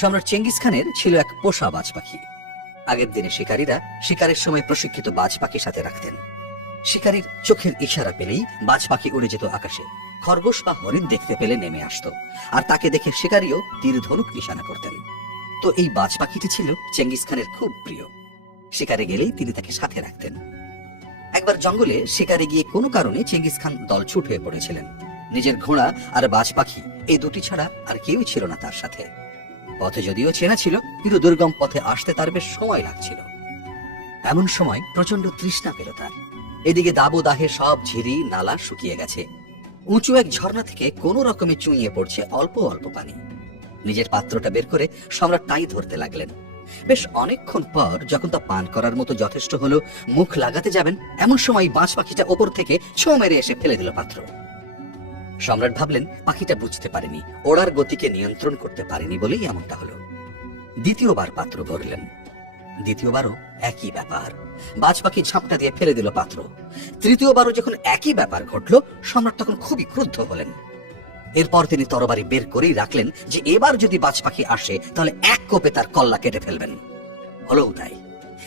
সম্রাট চেঙ্গিস খানের ছিল এক পোষা বাজ পাখি আগের দিনে শিকারীরা শিকারের সময় প্রশিক্ষিত বাজ পাখির সাথে রাখতেন। শিকারীর চোখের ইশারা পেলেই বাজ পাখি উড়ে যেত আকাশে খরগোশ বা হরিণ দেখতে পেলে নেমে আসতো আর তাকে দেখে শিকারীও তীর ধনুক নিশানা করতেন। তো এই বাজ পাখিটি ছিল চেঙ্গিস খানের খুব প্রিয়। শিকারে গেলেই তিনি তাকে সাথে রাখতেন। একবার জঙ্গলে শিকারে গিয়ে কোনো কারণে চেঙ্গিস খান দলছুট হয়ে পড়েছিলেন। নিজের ঘোড়া আর বাজ পাখি এই দুটি ছাড়া আর কেউই ছিল না তার সাথে। পথে যদিও চেনা ছিল, কিন্তু দুর্গম পথে আসতে তার বেশ সময় লাগছিল। এমন সময় প্রচণ্ড তৃষ্ণা পেল তার। এদিকে দাবদাহে সব ঝিরি নালা শুকিয়ে গেছে। উঁচু এক ঝর্ণা থেকে কোনো রকমে চুইয়ে পড়ছে অল্প অল্প পানি। নিজের পাত্রটা বের করে সম্রাট তাই ধরতে লাগলেন। বেশ অনেকক্ষণ পর যখন তা পান করার মতো যথেষ্ট হলো, মুখ লাগাতে যাবেন, এমন সময় বাঁশ পাখিটা ওপর থেকে ছো মেরে এসে ফেলে দিল পাত্র। সম্রাট ভাবলেন, পাখিটা বুঝতে পারেনি, ওড়ার গতিকে নিয়ন্ত্রণ করতে পারেনি বলেই এমনটা হলো। দ্বিতীয়বার পাত্র ভরলেন দ্বিতীয়বারও একই ব্যাপার। বাজ পাখি ঝাপটা দিয়ে ফেলে দিল পাত্র। তৃতীয়বারও যখন একই ব্যাপার ঘটল, সম্রাট তখন খুবই ক্রুদ্ধ হলেন। এরপর তিনি তরবারি বের করেই রাখলেন যে, এবার যদি বাজ পাখি আসে, তাহলে এক কোপে তার কল্লা কেটে ফেলবেন। হলোও তাই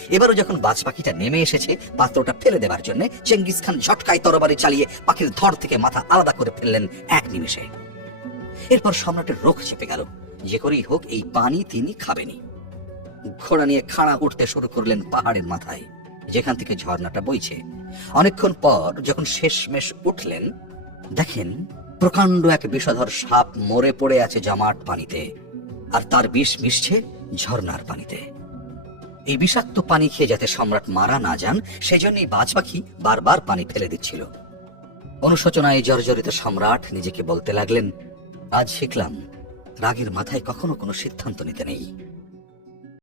এবারও যখন বাজ পাখিটা নেমে এসেছে, পাত্রটা ফেলে দেবার জন্য চেঙ্গিস খান ঝটকায় তরবারি চালিয়ে পাখির ধর থেকে মাথা আলাদা করে ফেললেন এক নিমেষে। এরপর সম্রাটের রোখ চেপে গেল। যে করেই হোক, এই পানি তিনি খাবেনি ঘোড়া নিয়ে খাড়া উঠতে শুরু করলেন পাহাড়ের মাথায়, যেখান থেকে ঝর্ণাটা বইছে। অনেকক্ষণ পর যখন শেষমেশ উঠলেন, দেখেন প্রকাণ্ড এক বিষধর সাপ মরে পড়ে আছে জামাট পানিতে, আর তার বিষ মিশছে ঝর্ণার পানিতে। এই বিষাক্ত পানি খেয়ে যাতে সম্রাট মারা না যান, সেজন্যই বাজ পাখি বারবার পানি ফেলে দিচ্ছিল। অনুশোচনায় জর্জরিত সম্রাট নিজেকে বলতে লাগলেন, আজ শিখলাম, রাগের মাথায় কখনো কোনো সিদ্ধান্ত নিতে নেই।